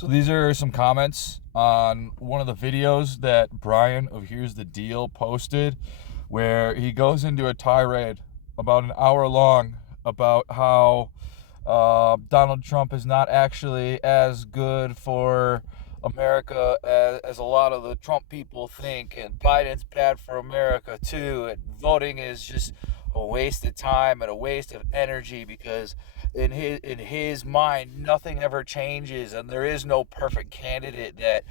So these are some comments on one of the videos that Brian of Here's the Deal posted, where he goes into a tirade about an hour long about how Donald Trump is not actually as good for America as a lot of the Trump people think, and Biden's bad for America too, and voting is just a waste of time and a waste of energy because in his mind nothing ever changes, and there is no perfect candidate that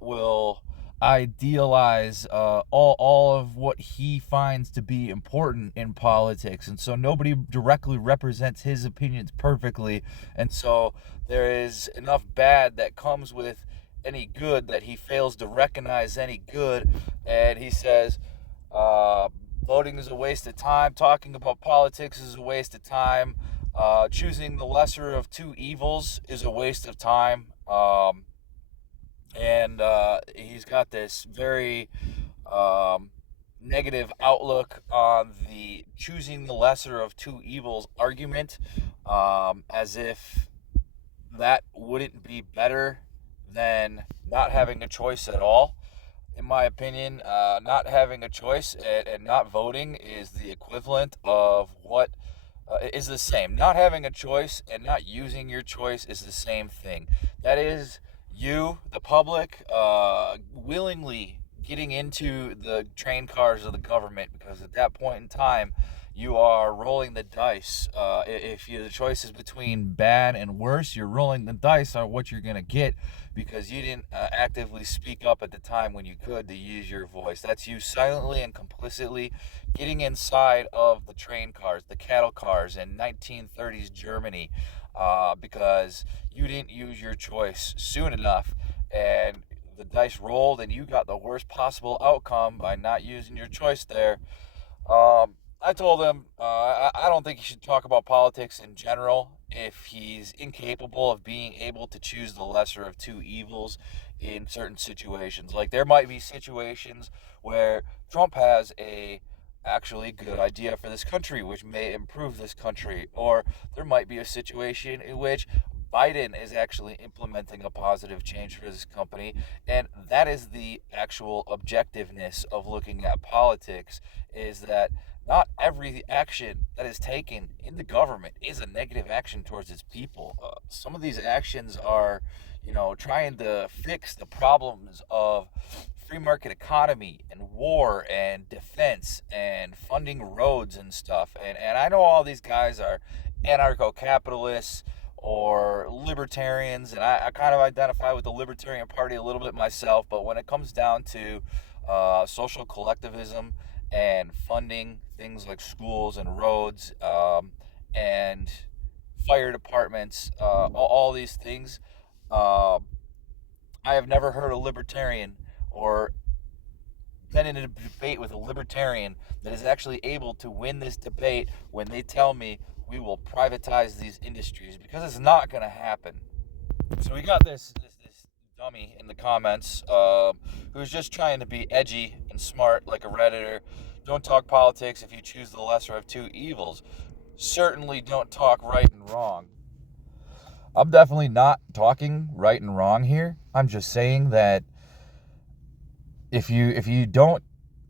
will idealize all of what he finds to be important in politics, and so nobody directly represents his opinions perfectly, and so there is enough bad that comes with any good that he fails to recognize any good. And he says uh, voting is a waste of time, talking about politics is a waste of time, choosing the lesser of two evils is a waste of time. And he's got this very um, negative outlook on the choosing the lesser of two evils argument, as if that wouldn't be better than not having a choice at all. In my opinion, not having a choice and not voting is the equivalent of what is the same. Not having a choice and not using your choice is the same thing. That is you, the public, willingly getting into the train cars of the government, because at that point in time, you are rolling the dice. If the choice is between bad and worse, you're rolling the dice on what you're going to get because you didn't actively speak up at the time when you could to use your voice. That's you silently and complicitly getting inside of the train cars, the cattle cars in 1930s Germany, because you didn't use your choice soon enough, and the dice rolled and you got the worst possible outcome by not using your choice there. I told him I don't think he should talk about politics in general if he's incapable of being able to choose the lesser of two evils in certain situations. Like, there might be situations where Trump has a actually good idea for this country, which may improve this country, or there might be a situation in which Biden is actually implementing a positive change for this company, and that is the actual objectiveness of looking at politics, is that not every action that is taken in the government is a negative action towards its people. Some of these actions are, trying to fix the problems of free market economy and war and defense and funding roads and stuff. And I know all these guys are anarcho capitalists or libertarians, and I kind of identify with the Libertarian Party a little bit myself, but when it comes down to social collectivism and funding things like schools and roads, and fire departments, all these things, uh, I have never heard a libertarian or been in a debate with a libertarian that is actually able to win this debate when they tell me we will privatize these industries, because it's not going to happen. So we got this dummy in the comments, who's just trying to be edgy and smart like a redditor. Don't talk politics if you choose the lesser of two evils. Certainly don't talk right and wrong. I'm definitely not talking right and wrong here. I'm just saying that if you don't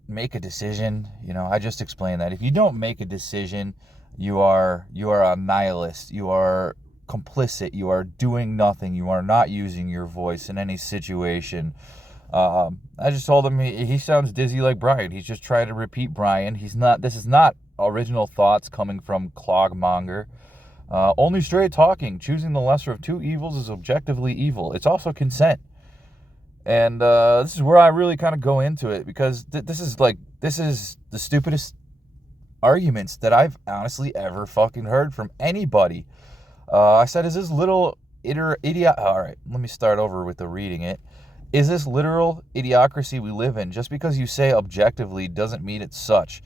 make a decision, I just explained that if you don't make a decision, you are a nihilist. You are complicit. You are doing nothing. You are not using your voice in any situation. I just told him he sounds dizzy like Brian. He's just trying to repeat Brian. He's not. This is not original thoughts coming from Clogmonger. Only straight talking. Choosing the lesser of two evils is objectively evil. It's also consent. And this is where I really kind of go into it, because this is the stupidest arguments that I've honestly ever fucking heard from anybody. I said, is this little idiot? All right, let me start over with the reading it. Is this literal idiocracy we live in? Just because you say objectively doesn't mean it's such.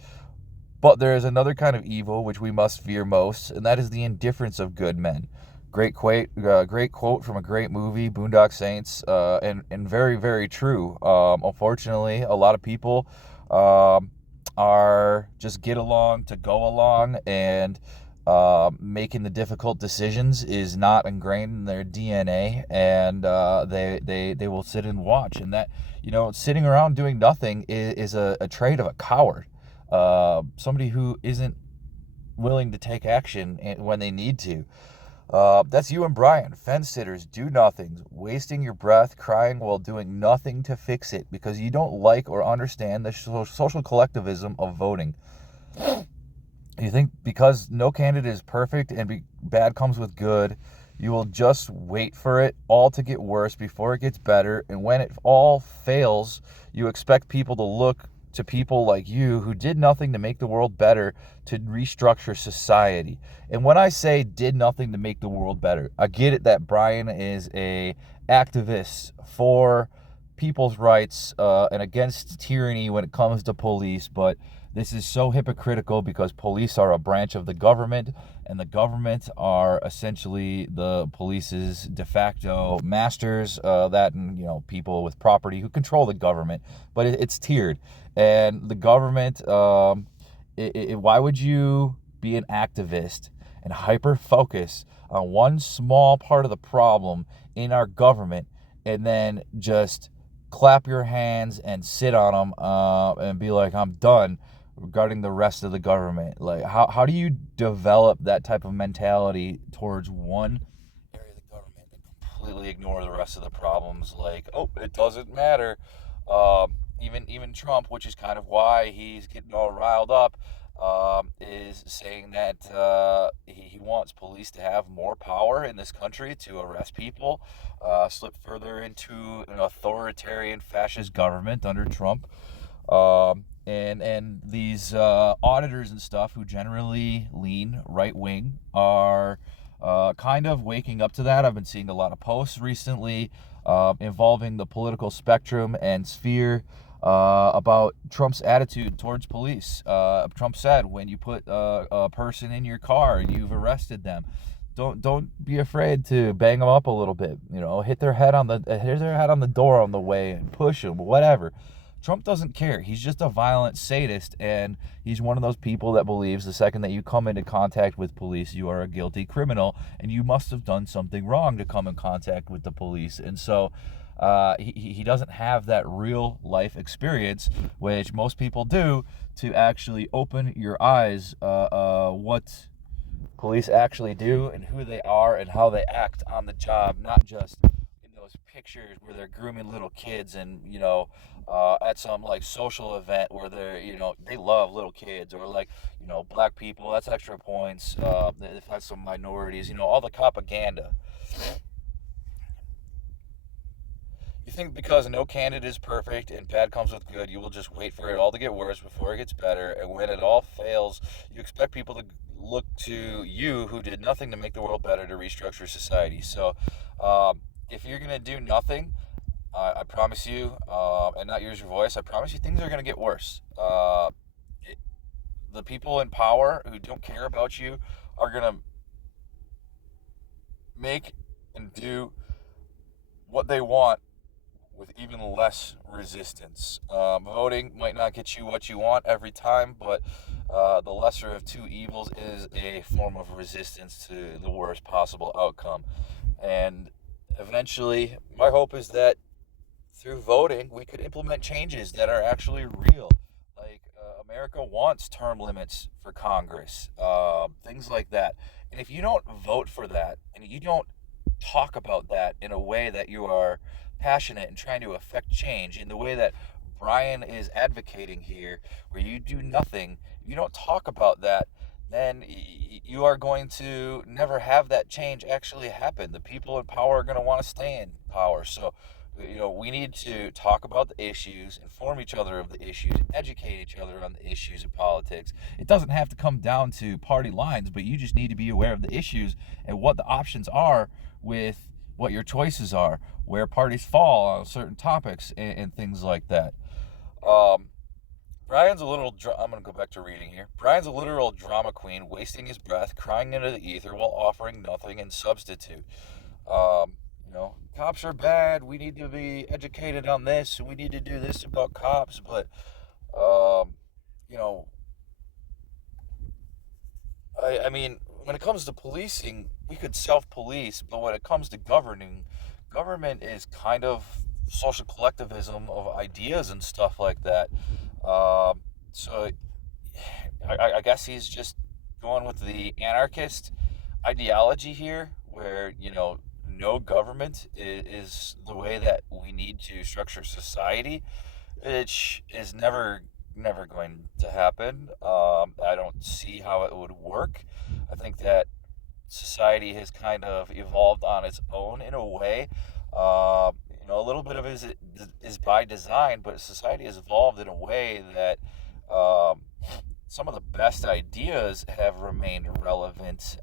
But there is another kind of evil which we must fear most, and that is the indifference of good men. Great quote from a great movie, Boondock Saints, and very, very true. Unfortunately, a lot of people are just get along to go along, and making the difficult decisions is not ingrained in their DNA, and they will sit and watch. And that, sitting around doing nothing is a trait of a coward, somebody who isn't willing to take action when they need to. That's you and Brian, fence sitters, do nothing, wasting your breath, crying while doing nothing to fix it because you don't like or understand the social collectivism of voting. You think because no candidate is perfect and bad comes with good, you will just wait for it all to get worse before it gets better. And when it all fails, you expect people to look to people like you who did nothing to make the world better to restructure society. And when I say did nothing to make the world better, I get it that Brian is a activist for people's rights and against tyranny when it comes to police, but this is so hypocritical because police are a branch of the government, and the government are essentially the police's de facto masters, that and people with property who control the government. But it's tiered, and the government. Why would you be an activist and hyper focus on one small part of the problem in our government, and then just clap your hands and sit on them and be like, I'm done regarding the rest of the government? Like, how do you develop that type of mentality towards one area of the government and completely ignore the rest of the problems? Like, oh, it doesn't matter. Even Trump, which is kind of why he's getting all riled up, is saying that he wants police to have more power in this country to arrest people, slip further into an authoritarian fascist government under Trump. And these auditors and stuff who generally lean right wing are kind of waking up to that. I've been seeing a lot of posts recently involving the political spectrum and sphere about Trump's attitude towards police. Trump said, when you put a person in your car, you've arrested them. Don't be afraid to bang them up a little bit. Hit their head on the door on the way and push them, whatever. Trump doesn't care. He's just a violent sadist, and he's one of those people that believes the second that you come into contact with police, you are a guilty criminal, and you must have done something wrong to come in contact with the police. And so he doesn't have that real life experience, which most people do, to actually open your eyes what police actually do and who they are and how they act on the job, not just in those pictures where they're grooming little kids and at some like social event where they love little kids, or like black people, that's extra points. They've had some minorities, all the propaganda. You think because no candidate is perfect and bad comes with good, you will just wait for it all to get worse before it gets better, and when it all fails, you expect people to look to you who did nothing to make the world better to restructure society. So, if you're gonna do nothing, I promise you, and not use your voice, I promise you things are gonna get worse. The people in power who don't care about you are gonna make and do what they want with even less resistance. Voting might not get you what you want every time, but the lesser of two evils is a form of resistance to the worst possible outcome. And eventually, my hope is that through voting, we could implement changes that are actually real. Like, America wants term limits for Congress, things like that. And if you don't vote for that and you don't talk about that in a way that you are passionate and trying to affect change in the way that Brian is advocating here, where you do nothing, you don't talk about that, then you are going to never have that change actually happen. The people in power are going to want to stay in power. So, we need to talk about the issues, inform each other of the issues, educate each other on the issues of politics. It doesn't have to come down to party lines, but you just need to be aware of the issues and what the options are with what your choices are, where parties fall on certain topics, and things like that. Um, Brian's a little. I'm going to go back to reading here. Brian's a literal drama queen, wasting his breath, crying into the ether while offering nothing in substitute. Cops are bad. We need to be educated on this. We need to do this about cops. But, um, you know, I mean, when it comes to policing, we could self-police, but when it comes to governing, government is kind of social collectivism of ideas and stuff like that. Um, so I guess he's just going with the anarchist ideology here, where no government is the way that we need to structure society, which is never going to happen. I don't see how it would work. I think that society has kind of evolved on its own in a way. A little bit of it is by design, but society has evolved in a way that um, some of the best ideas have remained relevant.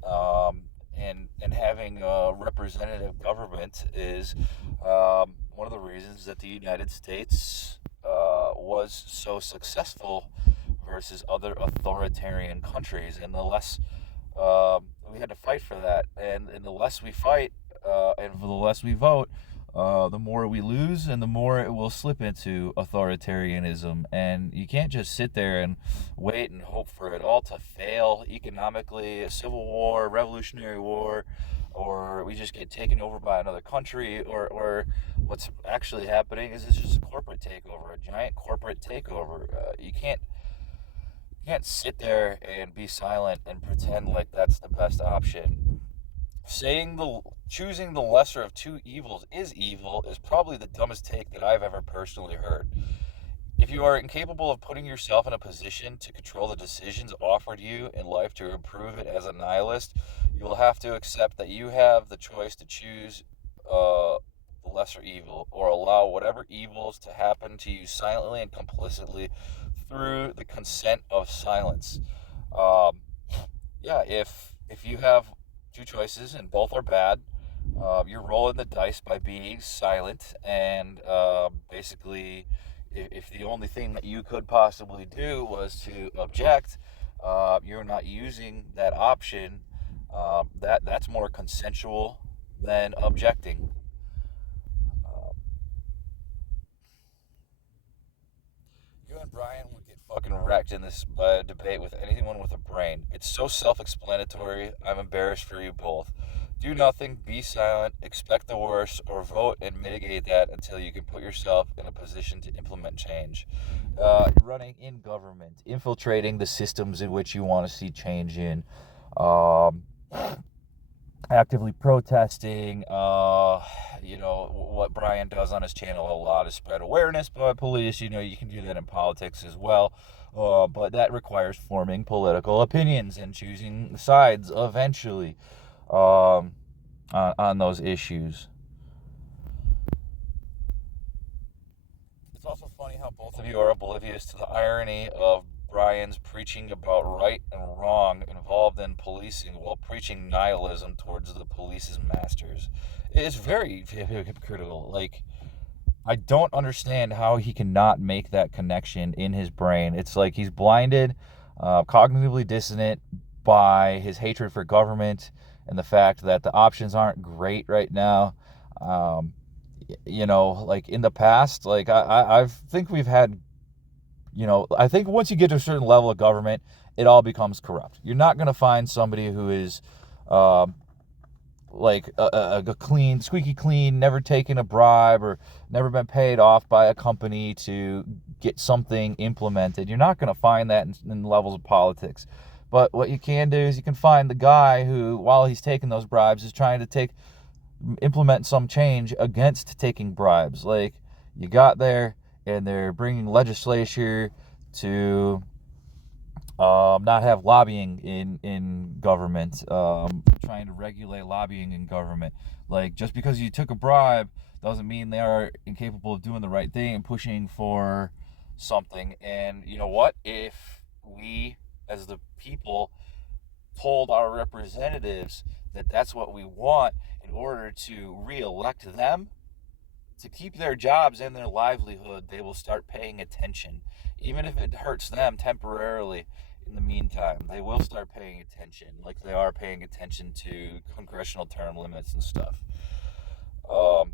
And having a representative government is one of the reasons that the United States was so successful versus other authoritarian countries. And the less we had to fight for that, and the less we fight, and for the less we vote, the more we lose, and the more it will slip into authoritarianism. And you can't just sit there and wait and hope for it all to fail economically, a civil war, a revolutionary war, or we just get taken over by another country, or what's actually happening is it's just a corporate takeover, a giant corporate takeover. You can't sit there and be silent and pretend like that's the best option. Choosing the lesser of two evils is evil is probably the dumbest take that I've ever personally heard. If you are incapable of putting yourself in a position to control the decisions offered you in life to improve it as a nihilist, you will have to accept that you have the choice to choose the lesser evil, or allow whatever evils to happen to you silently and complicitly through the consent of silence. Um, yeah, if you have two choices and both are bad, you're rolling the dice by being silent, and basically, if the only thing that you could possibly do was to object, you're not using that option. That's more consensual than objecting. Um, You and Brian would get fucking wrecked in this debate with anyone with a brain. It's so self explanatory. I'm embarrassed for you both. Do nothing, be silent, expect the worst, or vote and mitigate that until you can put yourself in a position to implement change. Running in government, infiltrating the systems in which you want to see change in. Um, Actively protesting. What Brian does on his channel a lot is spread awareness by police. You can do that in politics as well. But that requires forming political opinions and choosing sides eventually um, on those issues. It's also funny how both of you are oblivious to the irony of Brian's preaching about right and wrong involved in policing while preaching nihilism towards the police's masters. It's very hypocritical. Like, I don't understand how he cannot make that connection in his brain. It's like he's blinded, cognitively dissonant by his hatred for government and the fact that the options aren't great right now. Um, like in the past, like I think we've had, I think once you get to a certain level of government, it all becomes corrupt. You're not going to find somebody who is um, like a clean, squeaky clean, never taken a bribe or never been paid off by a company to get something implemented. You're not going to find that in levels of politics. But what you can do is you can find the guy who, while he's taking those bribes, is trying to implement some change against taking bribes. Like, you got there and they're bringing legislature to not have lobbying in government, trying to regulate lobbying in government. Like, just because you took a bribe doesn't mean they are incapable of doing the right thing and pushing for something. And you know what? If we, as the people, told our representatives that that's what we want in order to re-elect them, to keep their jobs and their livelihood, they will start paying attention. Even if it hurts them temporarily in the meantime, they will start paying attention, like they are paying attention to congressional term limits and stuff. Um,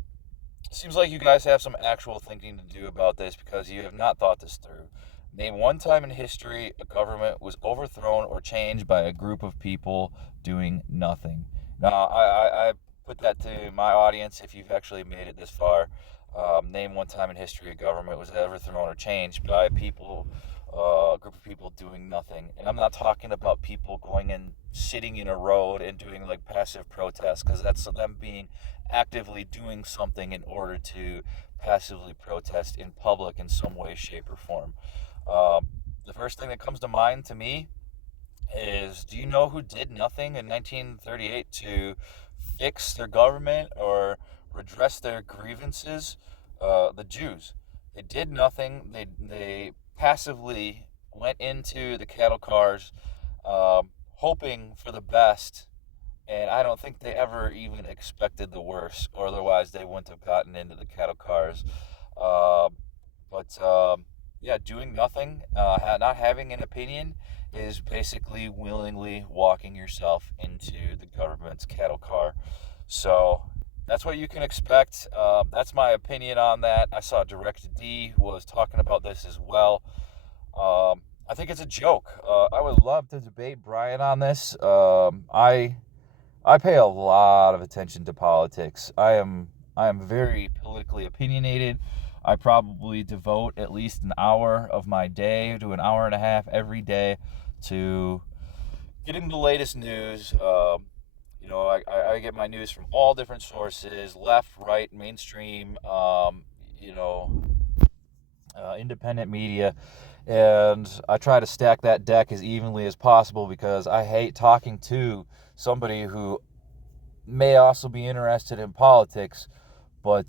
Seems like you guys have some actual thinking to do about this, because you have not thought this through. Name one time in history a government was overthrown or changed by a group of people doing nothing. Now, I put that to my audience if you've actually made it this far. Name one time in history a government was overthrown or changed by people, a group of people doing nothing. And I'm not talking about people going and sitting in a road and doing like passive protests, because that's them being actively doing something in order to passively protest in public in some way, shape, or form. Um, the first thing that comes to mind to me is, do you know who did nothing in 1938 to fix their government or redress their grievances? The Jews. They did nothing. They passively went into the cattle cars, hoping for the best, and I don't think they ever even expected the worst, or otherwise they wouldn't have gotten into the cattle cars. Uh, but yeah, doing nothing, not having an opinion, is basically willingly walking yourself into the government's cattle car. So that's what you can expect. That's my opinion on that. I saw Direct D was talking about this as well. I think it's a joke. I would love to debate Brian on this. I pay a lot of attention to politics. I am very politically opinionated. I probably devote at least an hour of my day to an hour and a half every day to getting the latest news. I get my news from all different sources: left, right, mainstream, you know, independent media. And I try to stack that deck as evenly as possible because I hate talking to somebody who may also be interested in politics, but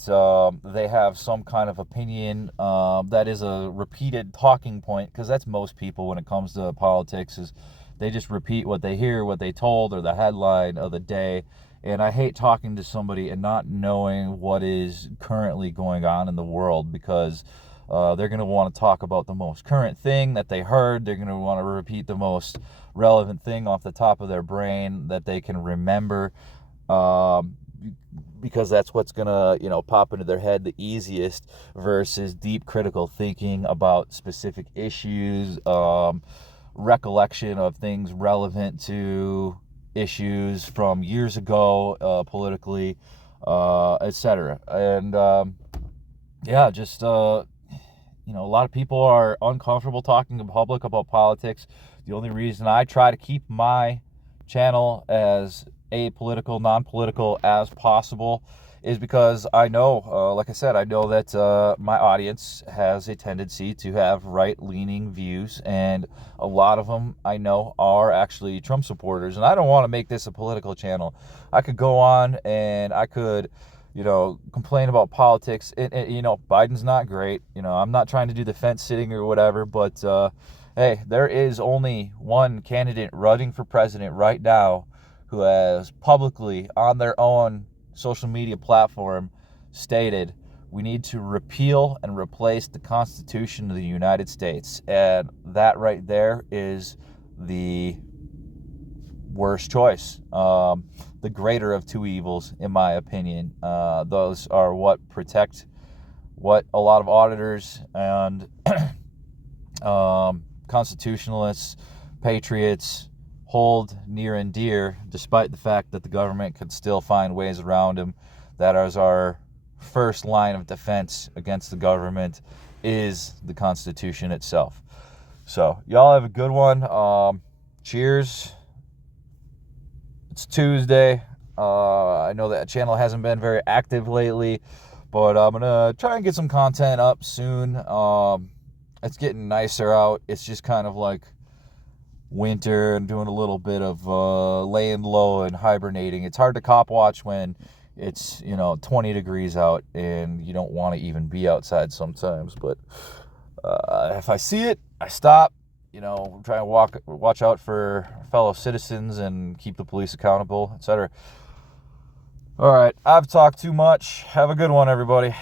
they have some kind of opinion that is a repeated talking point, because that's most people when it comes to politics, is they just repeat what they hear, what they told, or the headline of the day. And I hate talking to somebody and not knowing what is currently going on in the world, because they're going to want to talk about the most current thing that they heard. They're going to want to repeat the most relevant thing off the top of their brain that they can remember, um, because that's what's going to, pop into their head the easiest, versus deep critical thinking about specific issues, recollection of things relevant to issues from years ago, politically, etc. And yeah, just a lot of people are uncomfortable talking in public about politics. The only reason I try to keep my channel as apolitical, non-political as possible is because I know, like I said, I know that my audience has a tendency to have right-leaning views, and a lot of them I know are actually Trump supporters. And I don't want to make this a political channel. I could go on and I could, complain about politics. Biden's not great. I'm not trying to do the fence sitting or whatever, but hey, there is only one candidate running for president right now who has publicly, on their own social media platform, stated we need to repeal and replace the Constitution of the United States. And that right there is the worst choice, the greater of two evils, in my opinion. Those are what protect what a lot of auditors and constitutionalists, patriots hold near and dear, despite the fact that the government could still find ways around them. That is our first line of defense against the government, is the Constitution itself. So y'all have a good one. Cheers. It's Tuesday. I know that channel hasn't been very active lately, but I'm gonna try and get some content up soon. It's getting nicer out. It's just kind of like winter and doing a little bit of laying low and hibernating. It's hard to cop watch when it's 20 degrees out and you don't want to even be outside sometimes. But if I see it, I stop. Try and watch out for fellow citizens and keep the police accountable, etc. All right, I've talked too much. Have a good one, everybody.